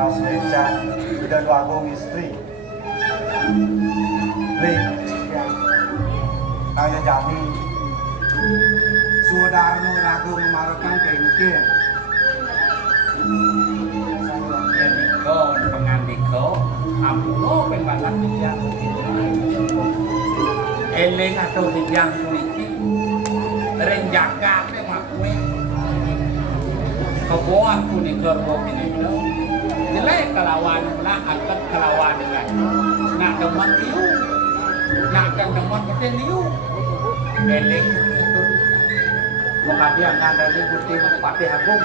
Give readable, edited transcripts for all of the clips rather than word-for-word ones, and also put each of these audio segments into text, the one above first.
Asweca dan wabung istri Li Kaya jami Sudarno ragu memarukan kengke Saya niko pengandiko Ampuno pembalas yang Eling atau yang kuniki Renjaga makwe Kebuah kunik kerbo ini jelek kelawan lah akan kelawan dengan nak teman liu nak kan teman betul liu eling itu bukan dia nggak dari bukti Patih Agung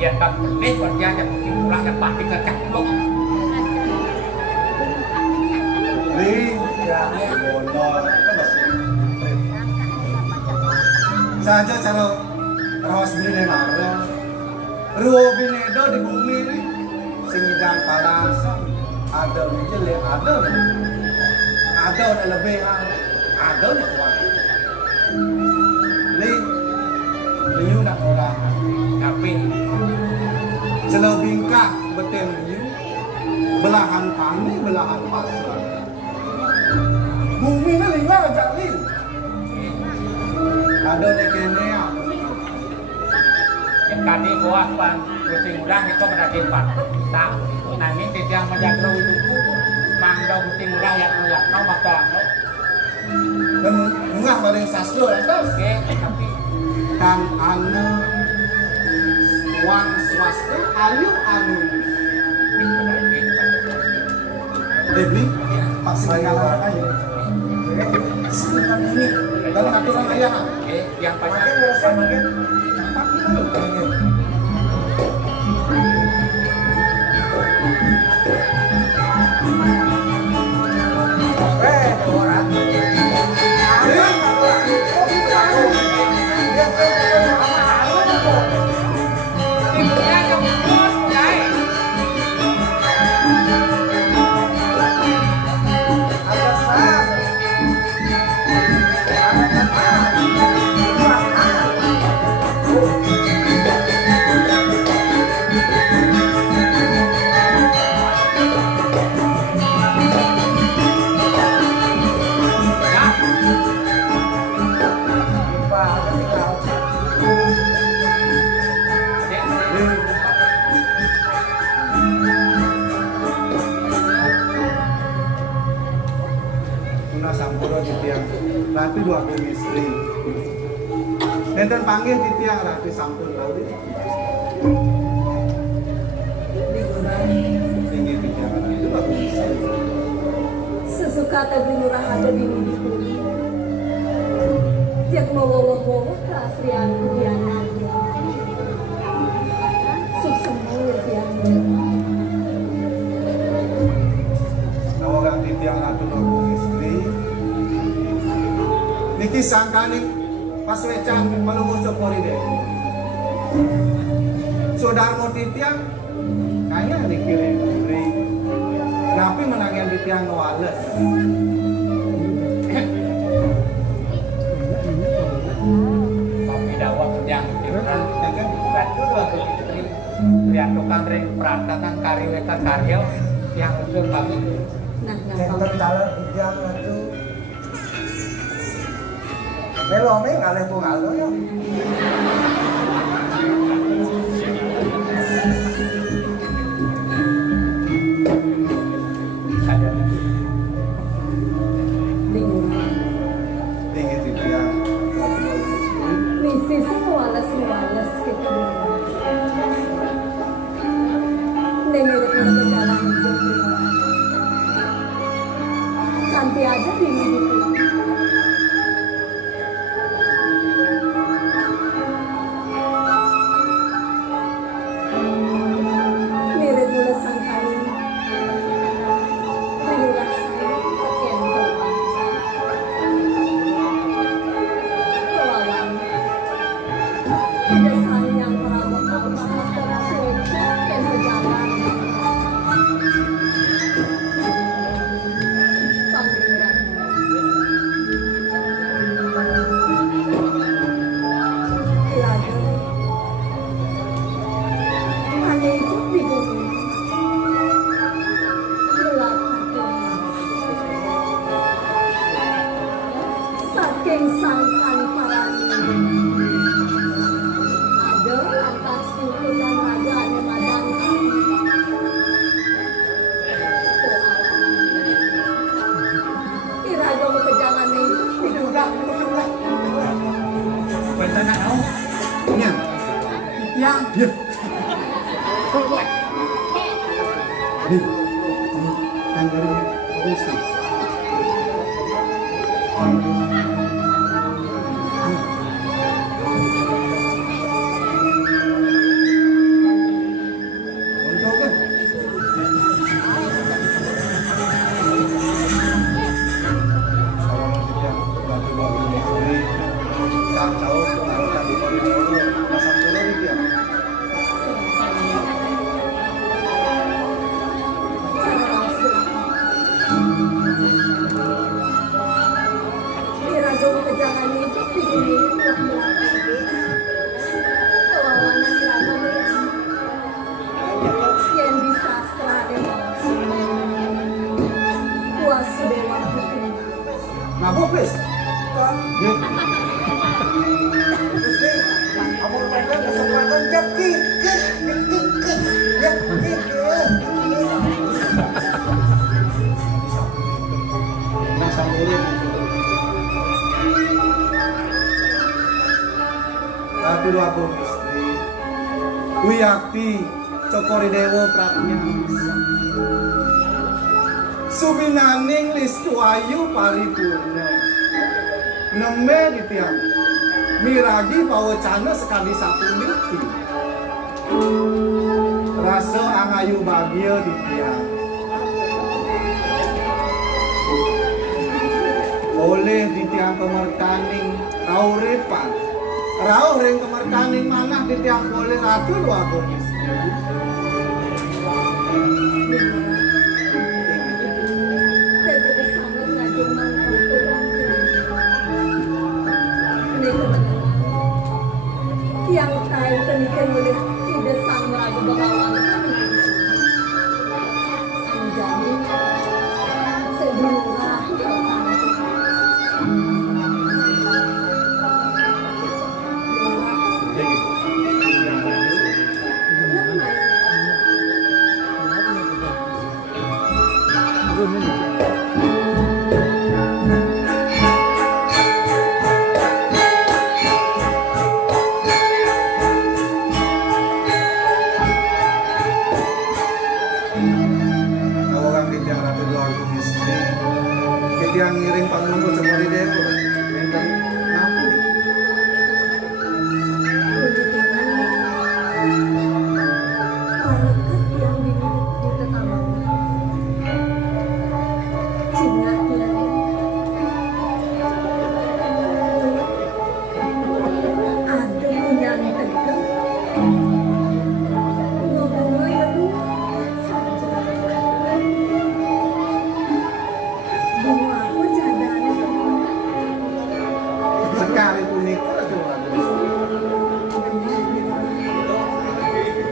ya tak boleh kerja yang bukti pulang yang pasti kecaplok Li ya bodoh itu masih saja cara ros bini nara ruo binedo di bumi ini singidang panas ada nih ada nih lebih ada nih kuat liu nak orang tapi selebingkah betul liu belahan pani belahan pasir bumi ini lima aja liu ada nih kene yang tadi buah pan bukti mudah itu pada depan tak nangis tidak menjaga itu mangga bukti mudah yang mau makan dan ngah paling saslo atas oke tapi kan ane wang swasta ayu anu Debbie paksa ngalah aja ini kalau aku sama ayah yang pacar Ratu dua istri. Nenten panggil di tiang Ratu sampun lalu. Tinggi di tiang itu bagus istri. Sesuka tadi murah ada di mini kuli. Tiap mau keasrian kulianan. Suksemur yang Nawagang di tiang Ratu dua istri. Niki sangkani pas wecan melungus sepori deh. Saudara mau titiang, kayaknya dikirim beri. Napi menangin titiang ngewales. kopi dawak yang diurang ratu waktu istri lihat tukang ring peratakan kariweka karya yang usul kami nah Center dalam bidang itu melome ngalih pungalo ya. Tinggi di tiang Ratu dua istri. misi semalas kita. Menurut berjalan hidup di luar. Nanti ada di mini kuli. tiang. Ya. Nih, tanggalin polisi. Untuk kan? Irago kejangan itu ini telah melakukan kelawanan Irago yang disastra kuasa dewa hukum. Mabuk, Pris? Ya. Terus nih, kamu mereka kesempatan jap kik. Ya, kik. Nah, samburin. Tapi lu aku istri. Wiyakti Cokori Dewa Pratnya. Suminaning listu ayu paripurna. Neme di tiang. Miragi pawacana sekali satu niki. Rasa angayu bahagia di tiang. Oleh di tiang kemerkaning rauripan. Rau ring kemerkaning manah di tiang oleh ratu lu aku istri. Terjadi sangat ngajung mangkuk yang tahu kenikan oleh tidak sang meragu bakawan anjani sebelumlah yang ngiring panglungku Cokori Dewa menten nampun Malakat yang dimiliki di tetaman Cina tiada ada yang tegang ngobrol ya bu saja bunga aku jadane sekali punika tuh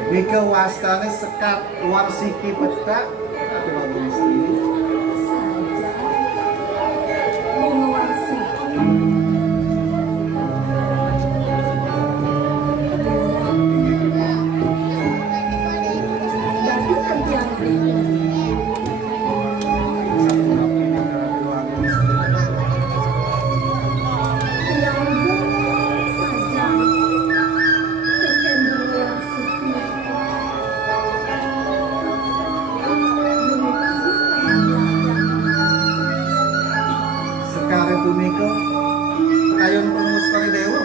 Nika wastane sekat warsiki petak tapi bagus istri. saja mengawasi dari kentian yang saja mengawasi Sekarang punika kayon penemu Cokori Dewa.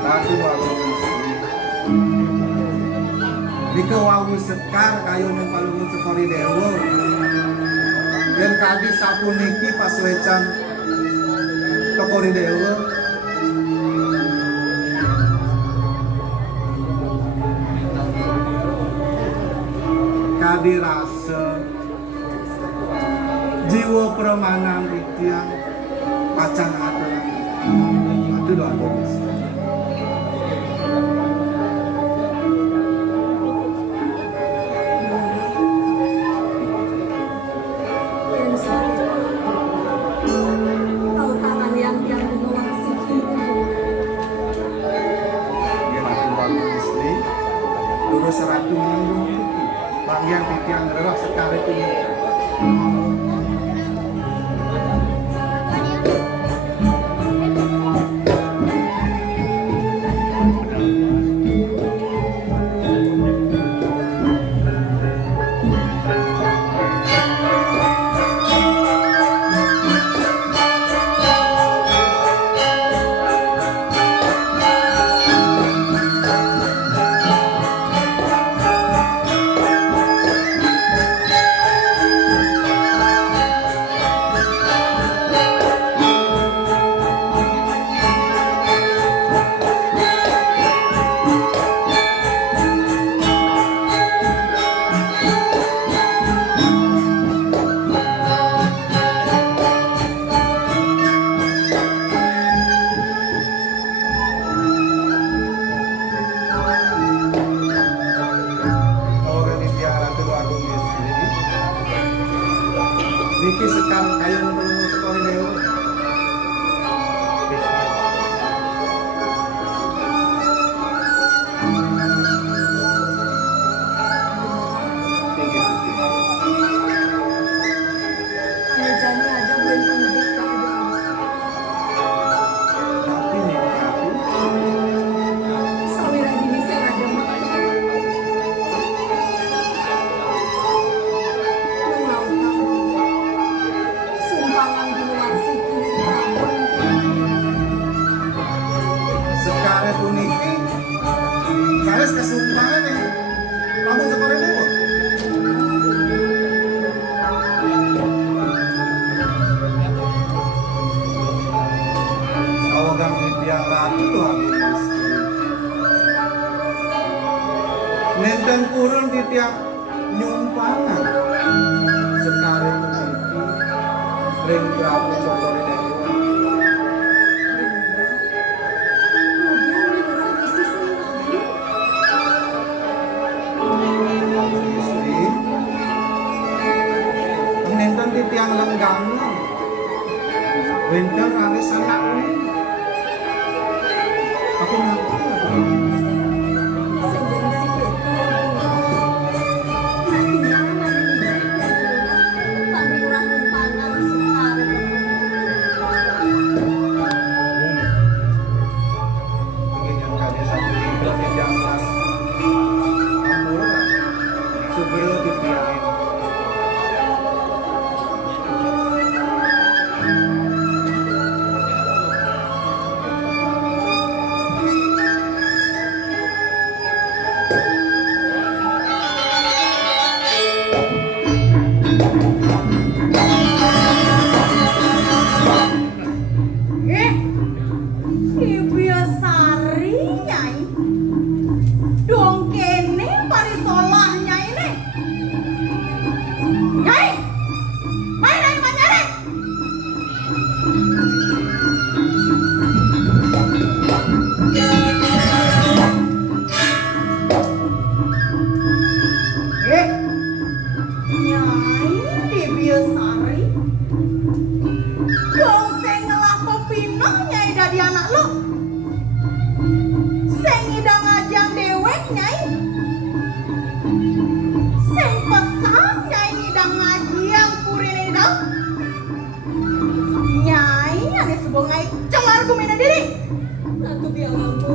Tapi bagus istri. Nika wawu sekar kayon yang palungu Cokori Dewa. Dan kadi sapuniki pas wecan Cokori Dewa kadi rasa jiwa permanan yang pacan aturan itu doa bagus. tahu tangan yang mengawasi Dia laki Lurus seratu menunggu Bangyan titiang rerok sekali punya. Niki sekali kayu nunggu sekali dewa. Anajani ada bulan pendidik tak ada mas. Tapi nih aku Sawira dini saya ada mas. Nang laut sumpangan di luar situ di Prambon. sekarang puniki kares kesumpangan nih. Kamu sekali dewa. Awagang titiang ratu habis. Nenten purun titiang nyumpangan. Sekarang puniki ring prabu sekali dewa. Kemudian lurah di sisi lagi. Istri Nenten titiang lenggangnya Wender alis anak ini Aku ngaku Sing jadi sikit nanti mana nih tapi lurah numpanan sekarang. Ingin yang kali satu itu titiang mas Ampura Subro titiang Ibu Sari nyai dong kene parisolah nyai nih nyai main nyai manyare nyai Ibu Sari dong sing ngelapo pinang nyai dari anak lo sing ngidang ajang dewek nyai sing pesan nyai ngidang ngaji yang purin idang nyai ane sebongai cengar kumina diri Ratu bialamu.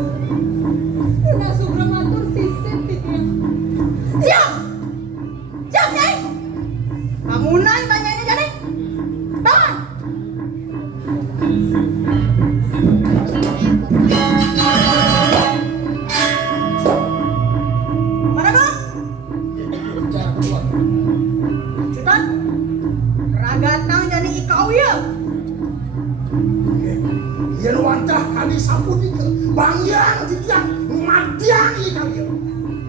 Nah subra matur sisip titiang. siap siap nyai bangunan banyak ini jadi tahan mana bang Cutan ragatang jadi ikau ya Yen wajah kali sampun iki bangyang titiang matiang iki kali.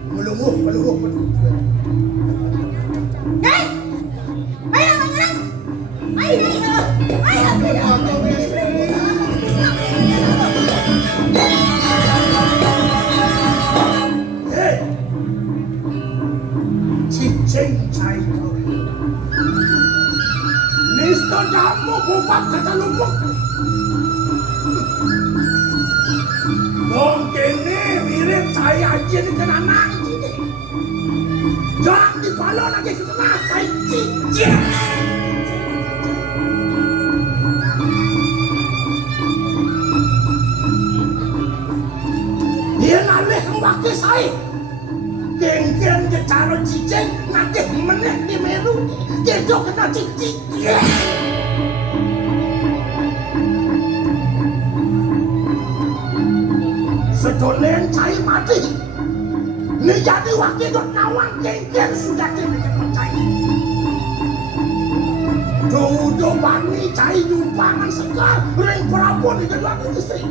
Melunguh. nyai ayo bangunan ayo Hei. Cicing cai kau. Nista jamu bupat kata lumuk. Dong kene mirip cai ajen ke anak ini. Jangan dipalo lagi kena kai cicit. Dia nalih waktu saya. Geng-geng ke calon cicing nanti meneh di Meru. Dia kena cicit. Sedolen cai mati. Ini jadi wakil dot nawang geng-geng sudah tidak cai. Tujuh bani cai nyumpangan sekar ring perabot di kedua istri.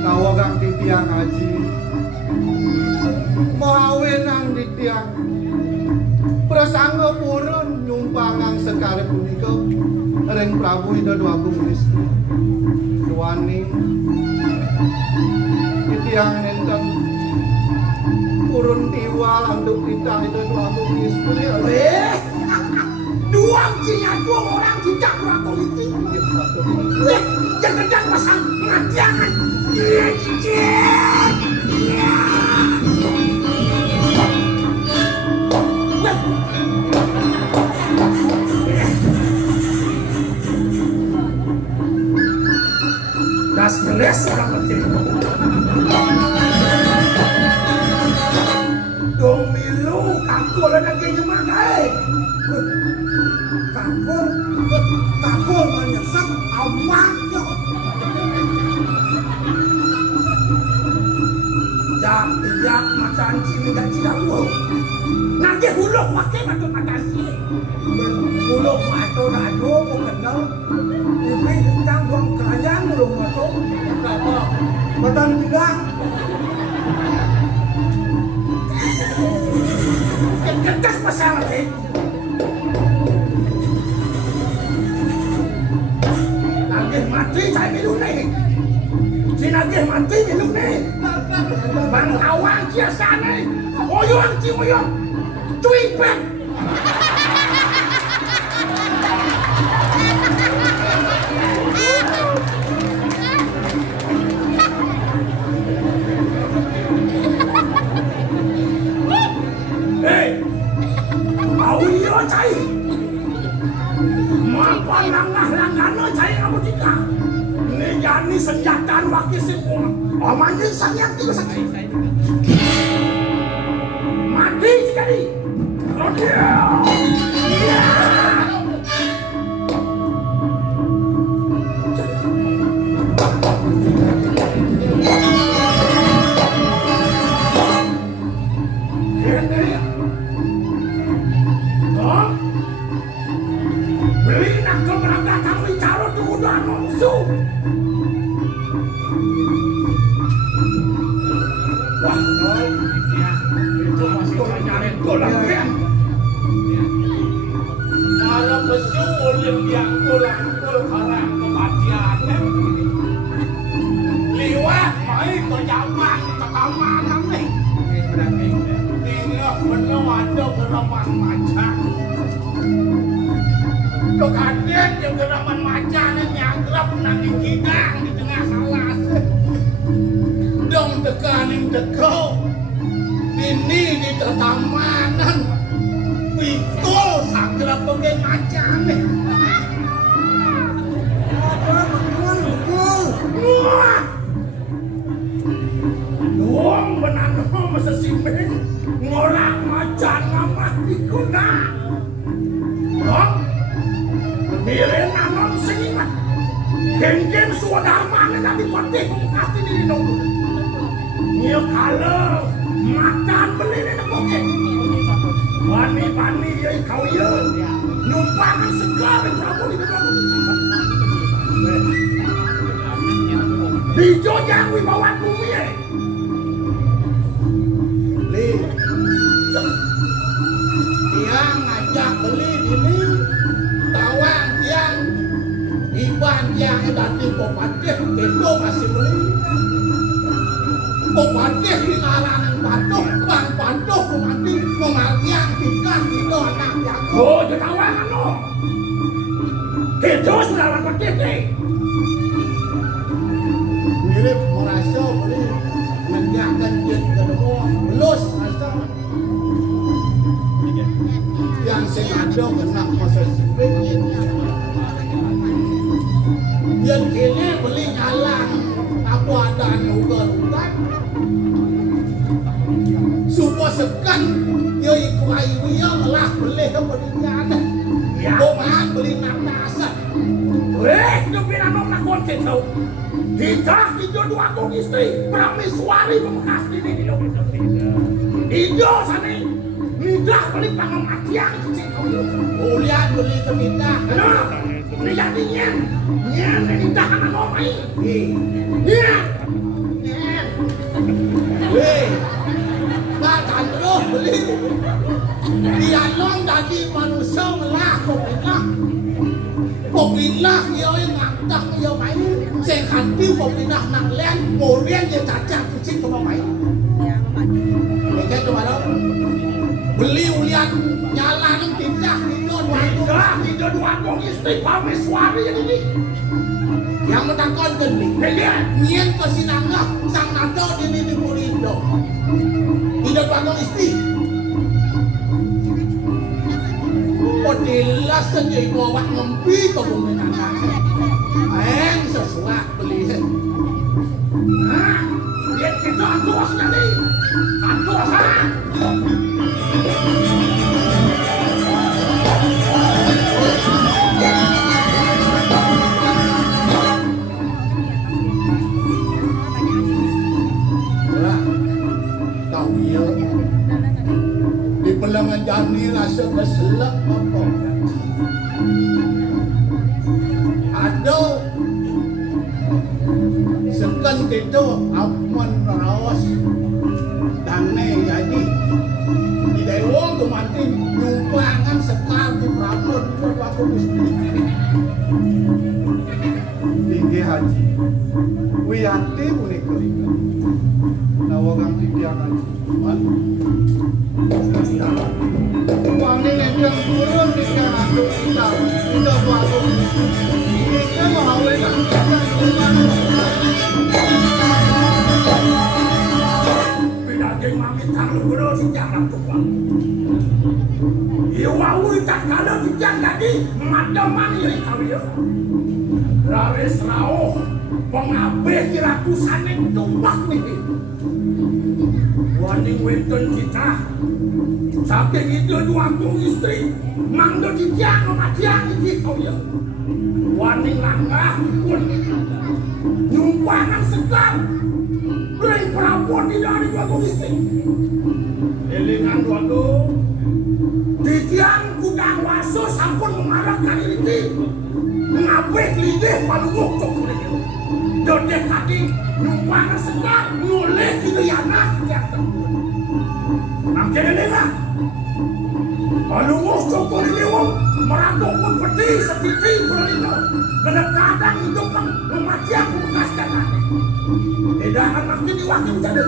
Kawagang di tiang haji mawenan di tiang prasangga purun nyumpangang sekar punika ring Prabu Ida Dwagung Istri Suwaning di tiang nenten purun tiwal anduk titah Ida Dwagung Istri Dua cinya dua orang tidak berapa itu. Jangan pasang jangan. Das geles orang penting. Dong milu kaku lagi nyemangai. Kakul menyesat awak yo. Jak macam cini dan tidak lu. Nanti huluk pakai batu matasi. Huluk batu dadu kenal. Ini tentang buang kerajaan huluk batu. Betul tidak? Kekas masalah ini. Mati saya minum nih. Si nagih mati minum nih. Bang awang biasa nih. Oyong ciuyong. Cuipet. Hei. Mau iyo cai. Mampan langah-langah no cai kamu tika. Ini jani senjataan wakil sipur. Omanya sayang tiga sakit. Mati sekali. Rodia. Beli nak keberangkat kami caro tunggu dan nonsu. Wah, itu masih nyari dolar ya. Malam besul yang kulangkul karang kematian. Liwat mai ke Jawa ke kawanan nih. Ini benar ada geraman macam. Kaget yang geraman macan yang nyagrap nanti kidang di tengah salas. Dong tekaning dekau. Ini di tetamanan. Pikul sagrap bagai macan. Wah. Wong benano masa simbeng. Ngorak macan ngamak dikuna. Wong. Biarin nanon sengimat. Geng-geng suadharmanya nabi patih pasti diri nunggu. Nyo kalau makan beli ni nak Bani-bani yai kau ya. Numpangan segala Prabu di dalam dijojang wibawa bumi ya. Li, tiang ngajak beli ini. Iban yang tadi popatih itu masih beli. Popatih di ngaranan patuh, bang patuh mati, mengartian tiga itu anak jago. Oh, jetawangan lo. Itu sudah lawan kita. Mirip merasa boleh menjaga jet kedua belus asal yang sengaja kena masa sibuk yang kini beli nyala apa adanya ugal-ugal supaya sekan ya ikuai dia malah beli kemudian Ya. Boman beli nafta asal Itu pinanong nakon kita. Tidak itu dua kong istri prameswari memekas diri di lokal Ijo sana tidak beli pangmatian kecil kau. Ulian beli kemindah Nah, ini jadinya nyen ini tahan ngomai. Nyen. weh makan terus beli dia nong jadi manusia melah Popinah yo yang ngantah yo main sing kanti popinah nak len morian ye cacat kucing ke main oke coba dong beli ulian nyala nang tindak nindon waktu Tidak itu dua kong istri prameswari ini. yang menakon geni nyen ke sinangah sang nado di Purindo tidak waktu istri Podilas sendiri bawa ngempi ke bumi anak Eng sesuatu beli Nah, dia kita atusnya nih. Atus ha. Lah, kau iya di pelangan jani rasa keselak apa ada sekan kita aman rawas dane jadi di dewang tu mati nyumpangan sekal di prapon di aku mesti Tinggi haji Wiyanti unika Nawagang tidiang haji Uang ini yang turun di kantor kita buat kita mau Pinaging mami tanglo bro si jangan tukang. Iwawi tak kalau dijang jadi madaman ya kau ya. Rawes rao pengabeh ratusan yang tumbak nih. Waning wenten kita saking itu dua kong istri mangdo dijang matiang iki kau ya. Waning langgah pun nyumpangan sekal. Beri perabot di dari dua kong istri. Elingan dua kong. Titian kudang waso sampun mengarahkan ini. Ngabek lidih palunguk cok kulit. Dodeh tadi nyumpangan sekal. Noleh gitu ya nak. Nangke elingan. Palunguk cok kulit lewong. Merangkuk pun peti setiti berlino. Kadang-kadang hidup kan memati aku bekas dan hati. Tidak akan makin diwakil jadi.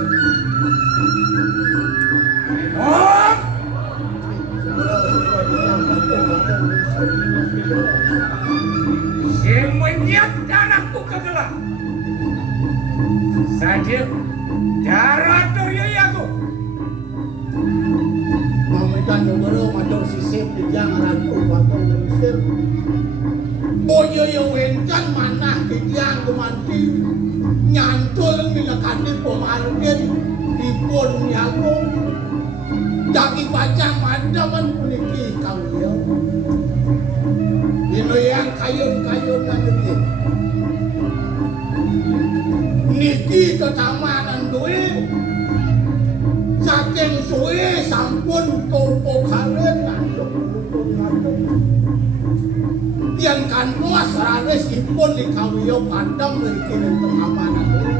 Oh! Semenjak anakku kegelah. Saja darah teriak aku. Mamikan dulu madong sisip di jang ratu waktu Mesir. Boyo yang wencan manah di jang kemanti nyantul minakani pemalungin dipun nyago. Dagi pacang madaman puniki kau ya. Ino yang kayun-kayun nanti. Niki ketamanan duwe. Saking suwe sampun tumpuk karen nanduk. Yang kanwas ranes ipun di kawiyo padam mikirin pengamanan duwe.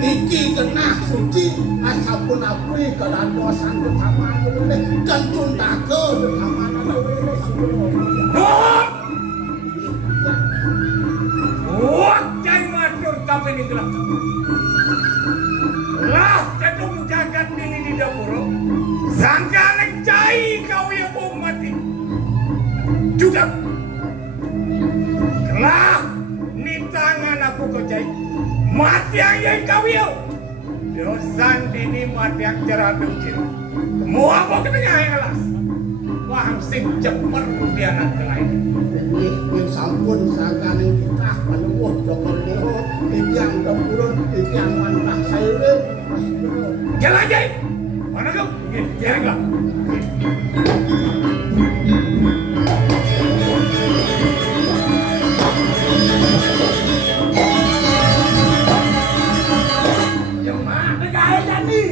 Niki kena suci asapun apri kedandosan ketamanan duwe. Kentun take ketamanan duwe. Wah, jangan matur tapi ini gelap. Lah, jadung jagat ini di dapur. Sangka cai kau yang mau mati. Juga Lah, ni tangan aku kocai. Mati yang kau yo. Dosan dini mati yang cerah dengkir. Mau apa ketengah yang alas? Wahang sing cemer rudianan kelain. Jadi yang sampun sangkan yang kita panuh dokter Leo yang dapurun yang mantah saya Jalan jai. Mana kau? Jalan kau. Yang mana gaya ni?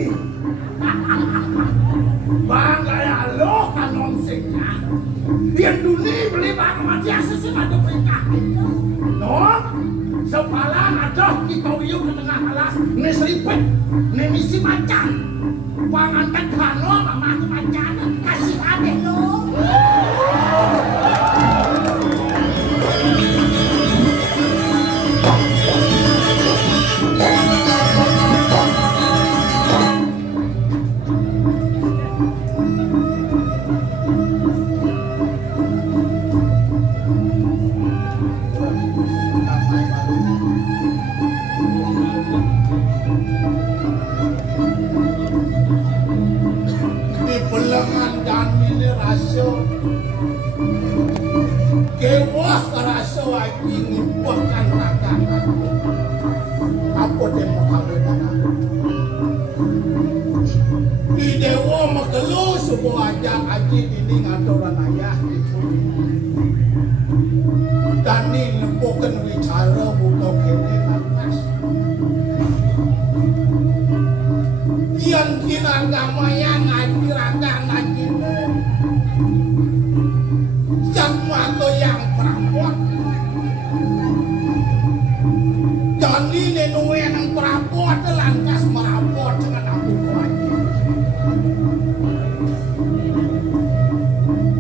Bang gaya lo kanon singnya. Yang duni beli bang mati asasi madu perintah. No, sepalan ada kita wiu ke tengah alas. Ni seripet, ni misi macan. Pangan tekano mama tu macan kasih adek lo. Di pelengan dan ini rasio kewah rasio lagi ngipotkan rakan apa dia mau kawin dengan di dewa makelu sebuah ajak aji ini ngatoran ayah dan ini lempukan bicara buka kene atas yang kira gamaya ngaji raga ngaji sama to yang perempuan dan ini nunggu yang perempuan lantas merapot dengan aku kuaji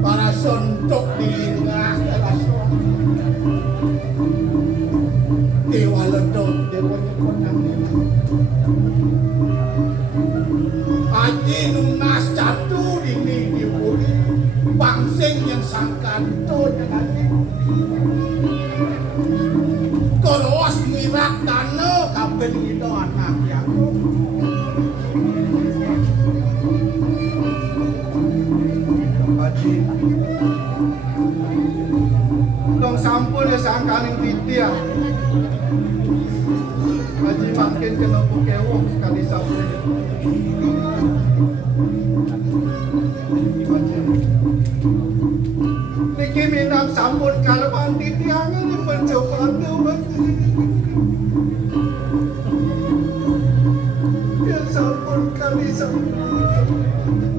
para sontok di lingah kelason dewa ledon dewa nyekotang Aji nunas jatuh ini diburi bangsing yang sangkan itu dengan koros mirak dana kapan itu anak yang Haji dong sampun ya sangkaning titia Haji makin kena pukewok sekali sampun Niki minam sampun kalawan titia ini percobaan tuh Ya sampun kali sampun